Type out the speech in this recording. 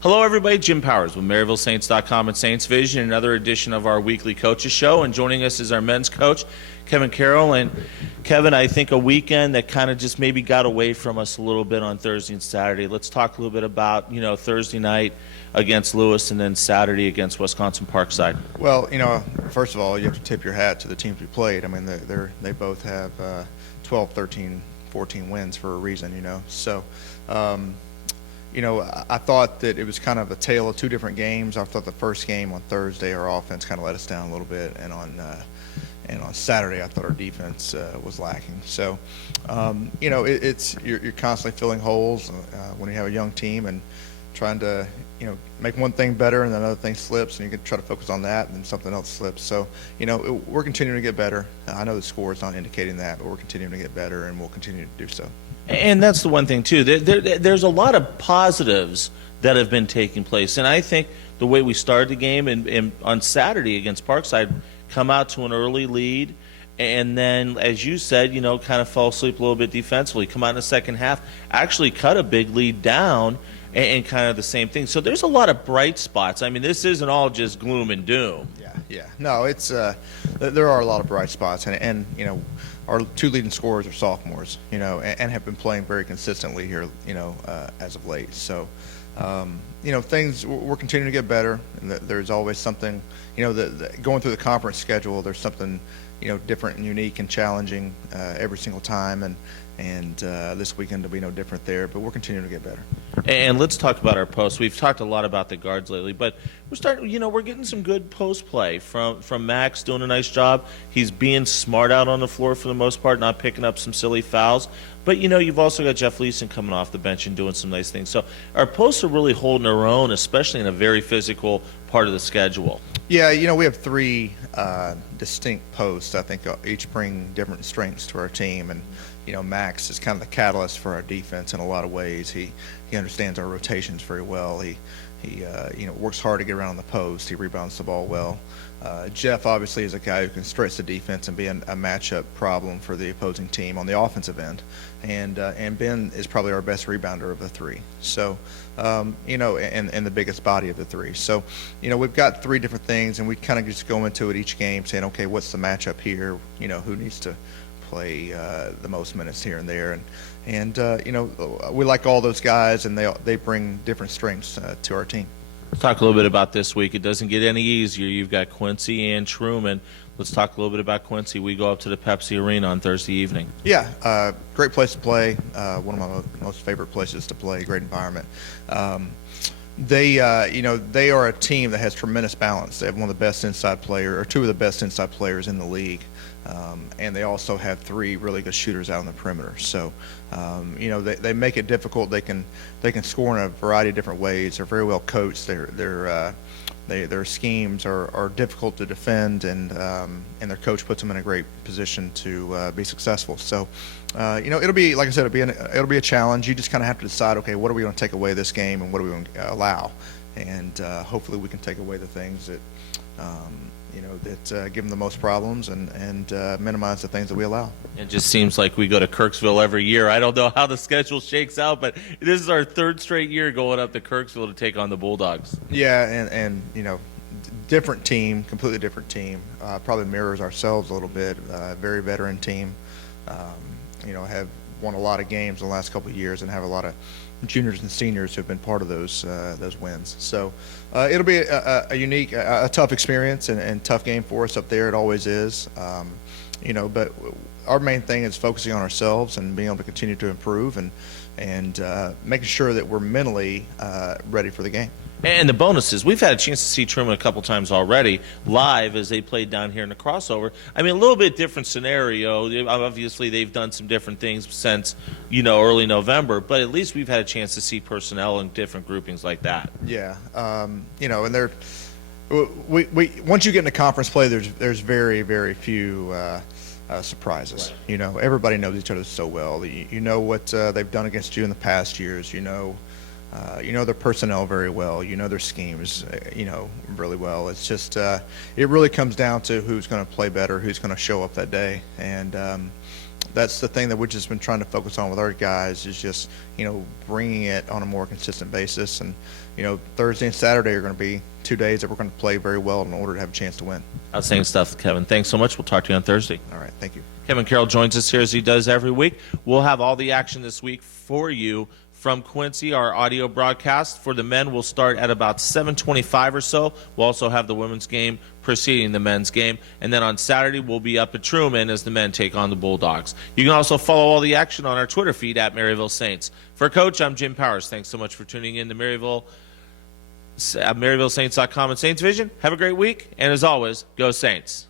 Hello, everybody. Jim Powers with MaryvilleSaints.com and Saints Vision, another edition of our weekly coaches show. And joining us is our men's coach, Kevin Carroll. And Kevin, I think a weekend that kind of just maybe got away from us a little bit on Thursday and Saturday. Let's talk a little bit about, Thursday night against Lewis and then Saturday against Wisconsin Parkside. Well, first of all, you have to tip your hat to the teams we played. I mean, they both have 12, 13, 14 wins for a reason, So, I thought that it was kind of a tale of two different games. I thought the first game on Thursday, our offense kind of let us down a little bit, and on Saturday, I thought our defense was lacking. So, you're constantly filling holes when you have a young team and trying to make one thing better and then another thing slips, and you can try to focus on that, and then something else slips. So, we're continuing to get better. I know the score is not indicating that, but we're continuing to get better, and we'll continue to do so. And that's the one thing, too. There's a lot of positives that have been taking place. And I think the way we started the game and on Saturday against Parkside, come out to an early lead, and then, as you said, kind of fall asleep a little bit defensively, come out in the second half, actually cut a big lead down, and kind of the same thing. So there's a lot of bright spots. I mean, this isn't all just gloom and doom. Yeah. No, it's there are a lot of bright spots, and our two leading scorers are sophomores, and have been playing very consistently here, as of late. So, things, we're continuing to get better, and there's always something, going through the conference schedule, there's something, different and unique and challenging every single time, and this weekend will be no different there, but we're continuing to get better. And let's talk about our posts. We've talked a lot about the guards lately, but we're getting some good post play from Max, doing a nice job. He's being smart out on the floor for the most part, not picking up some silly fouls. But, you've also got Jeff Leeson coming off the bench and doing some nice things. So our posts are really holding their own, especially in a very physical part of the schedule. Yeah, we have three distinct posts. I think each bring different strengths to our team, and Max is kind of the catalyst for our defense in a lot of ways. He understands our rotations very well. He works hard to get around the post. He rebounds the ball well. Jeff obviously is a guy who can stretch the defense and be a matchup problem for the opposing team on the offensive end. And Ben is probably our best rebounder of the three. So, and the biggest body of the three. So, we've got three different things, and we kind of just go into it each game saying, okay, what's the matchup here? Who needs to play the most minutes here and there, and we like all those guys, and they bring different strengths to our team. Let's talk a little bit about this week. It doesn't get any easier. You've got Quincy and Truman. Let's talk a little bit about Quincy. We go up to the Pepsi Arena on Thursday evening. Yeah, great place to play. One of my most favorite places to play. Great environment. They are a team that has tremendous balance. They have one of the best inside players, or two of the best inside players in the league. And they also have three really good shooters out on the perimeter. So, they make it difficult. They can score in a variety of different ways. They're very well coached. Their schemes are difficult to defend, and their coach puts them in a great position to be successful. So, it'll be, like I said, it'll be a challenge. You just kind of have to decide, okay, what are we going to take away this game, and what are we going to allow? And hopefully we can take away the things that that give them the most problems, and minimize the things that we allow. It just seems like we go to Kirksville every year. I don't know how the schedule shakes out, but this is our third straight year going up to Kirksville to take on the Bulldogs. Yeah, and different team, completely different team. Probably mirrors ourselves a little bit. Very veteran team. Have won a lot of games in the last couple of years, and have a lot of juniors and seniors who have been part of those wins. So it'll be a unique, a tough experience, and tough game for us up there. It always is. But our main thing is focusing on ourselves and being able to continue to improve, and making sure that we're mentally ready for the game. And the bonuses, we've had a chance to see Truman a couple times already live as they played down here in the crossover. I mean, a little bit different scenario. Obviously, they've done some different things since, early November, but at least we've had a chance to see personnel in different groupings like that. Yeah. And they're once you get into conference play, there's very, very few surprises. Right. Everybody knows each other so well. You know what they've done against you in the past years. Their personnel very well. Their schemes, really well. It's just it really comes down to who's going to play better, who's going to show up that day. And that's the thing that we've just been trying to focus on with our guys is just, bringing it on a more consistent basis. And, Thursday and Saturday are going to be 2 days that we're going to play very well in order to have a chance to win. Outstanding stuff, Kevin. Thanks so much. We'll talk to you on Thursday. All right. Thank you. Kevin Carroll joins us here as he does every week. We'll have all the action this week for you from Quincy. Our audio broadcast for the men will start at about 7:25 or so. We'll also have the women's game preceding the men's game. And then on Saturday, we'll be up at Truman as the men take on the Bulldogs. You can also follow all the action on our Twitter feed at Maryville Saints. For Coach, I'm Jim Powers. Thanks so much for tuning in to Maryville at MaryvilleSaints.com and Saints Vision. Have a great week. And as always, go Saints.